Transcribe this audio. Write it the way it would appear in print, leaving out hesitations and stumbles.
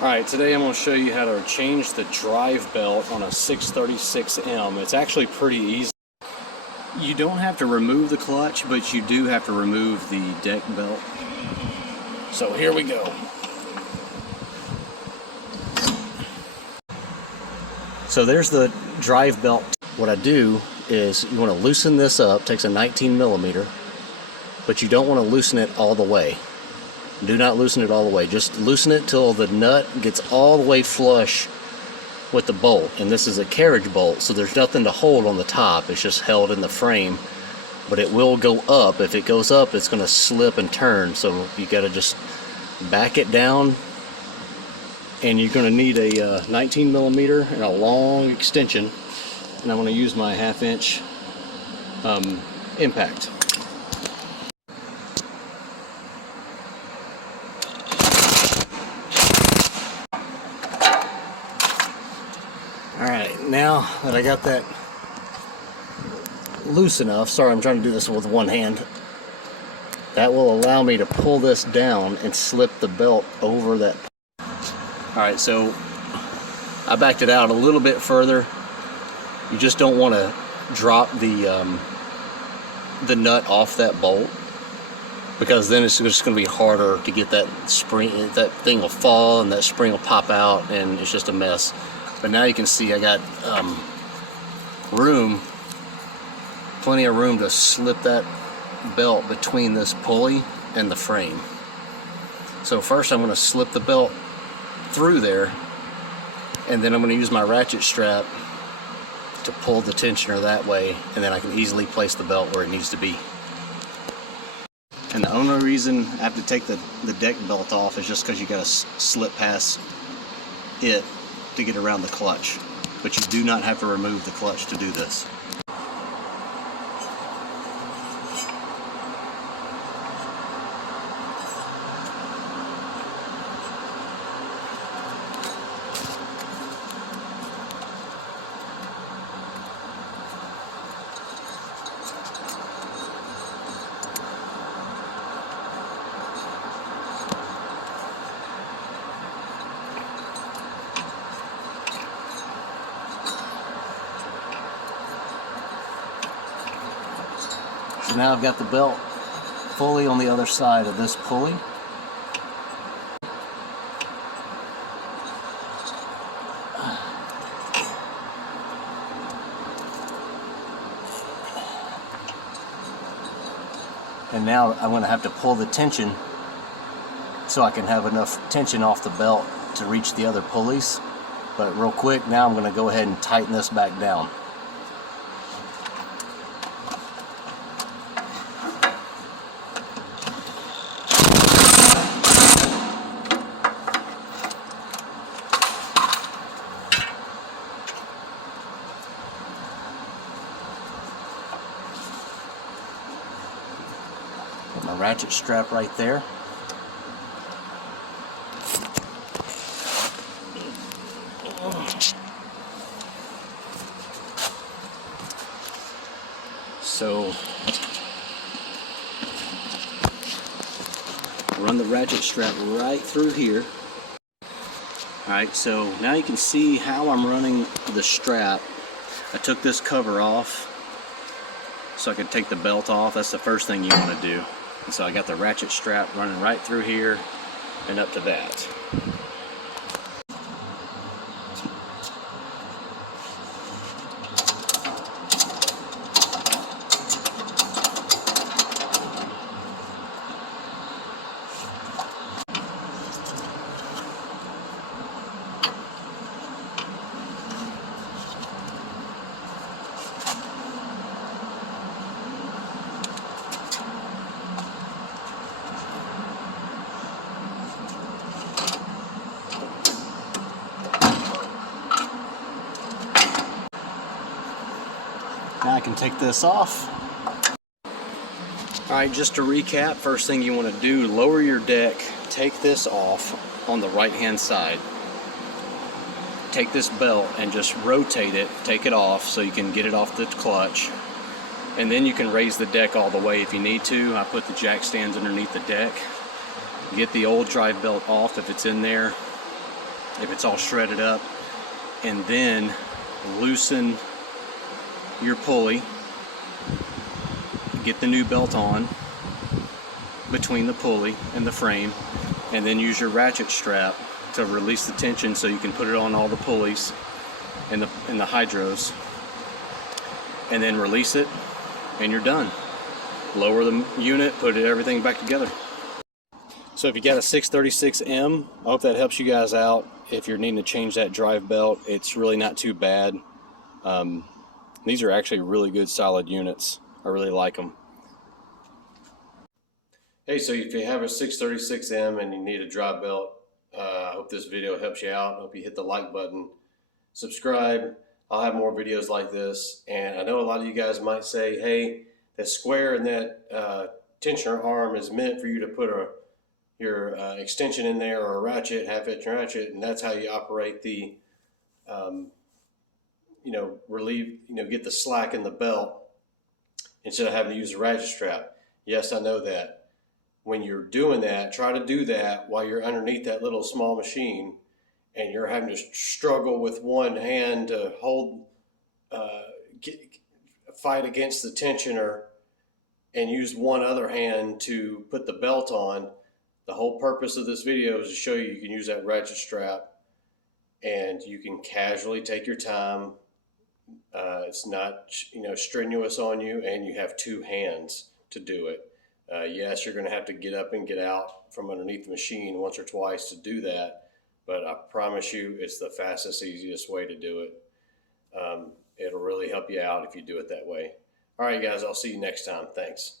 Alright, today I'm going to show you how to change the drive belt on a 636M. It's actually pretty easy. You don't have to remove the clutch, but you do have to remove the deck belt. So here we go. So there's the drive belt. What I do is you want to loosen this up. It takes a 19 millimeter, but you don't want to loosen it all the way. Do not loosen it all the way. Just loosen it till the nut gets all the way flush with the bolt. And this is a carriage bolt, so there's nothing to hold on the top. It's just held in the frame, but it will go up. If it goes up, it's going to slip and turn. So you got to just back it down, and you're going to need a 19 millimeter and a long extension. And I'm going to use my 1/2 inch impact. Alright, now that I got that loose enough, sorry I'm trying to do this with one hand, that will allow me to pull this down and slip the belt over that. Alright, so I backed it out a little bit further. You just don't want to drop the nut off that bolt, because then it's just going to be harder to get that spring. That thing will fall and that spring will pop out, and it's just a mess. But now you can see I got plenty of room to slip that belt between this pulley and the frame. So first I'm going to slip the belt through there, and then I'm going to use my ratchet strap to pull the tensioner that way, and then I can easily place the belt where it needs to be. And the only reason I have to take the deck belt off is just because you got to slip past it to get around the clutch, but you do not have to remove the clutch to do this. So now I've got the belt fully on the other side of this pulley. And now I'm going to have to pull the tension so I can have enough tension off the belt to reach the other pulleys. But real quick, now I'm going to go ahead and tighten this back down. Put my ratchet strap right there. So run the ratchet strap right through here. Alright, so now you can see how I'm running the strap. I took this cover off so I could take the belt off. That's the first thing you want to do. And so I got the ratchet strap running right through here and up to that. Now I can take this off. Alright, just to recap, first thing you want to do, lower your deck, take this off on the right hand side. Take this belt and just rotate it, take it off so you can get it off the clutch. And then you can raise the deck all the way if you need to. I put the jack stands underneath the deck. Get the old drive belt off if it's in there. if it's all shredded up, and then loosen your pulley, get the new belt on between the pulley and the frame, and then use your ratchet strap to release the tension so you can put it on all the pulleys and the hydros, and then release it, and you're done. Lower the unit, put everything back together. So if you got a 636M, I hope that helps you guys out. If you're needing to change that drive belt, it's really not too bad. These are actually really good solid units. I really like them. Hey, so if you have a 636M and you need a drive belt, I hope this video helps you out. I hope you hit the like button, subscribe. I'll have more videos like this. And I know a lot of you guys might say, hey, that square and that tensioner arm is meant for you to put your extension in there, or a ratchet, half-inch ratchet, and that's how you operate the, get the slack in the belt instead of having to use a ratchet strap. Yes, I know that. When you're doing that, try to do that while you're underneath that little small machine and you're having to struggle with one hand to hold, fight against the tensioner, and use one other hand to put the belt on. The whole purpose of this video is to show you can use that ratchet strap and you can casually take your time. It's not strenuous on you, and you have two hands to do it. Yes, you're going to have to get up and get out from underneath the machine once or twice to do that, but I promise you it's the fastest, easiest way to do it. It'll really help you out if you do it that way. All right, guys, I'll see you next time. Thanks.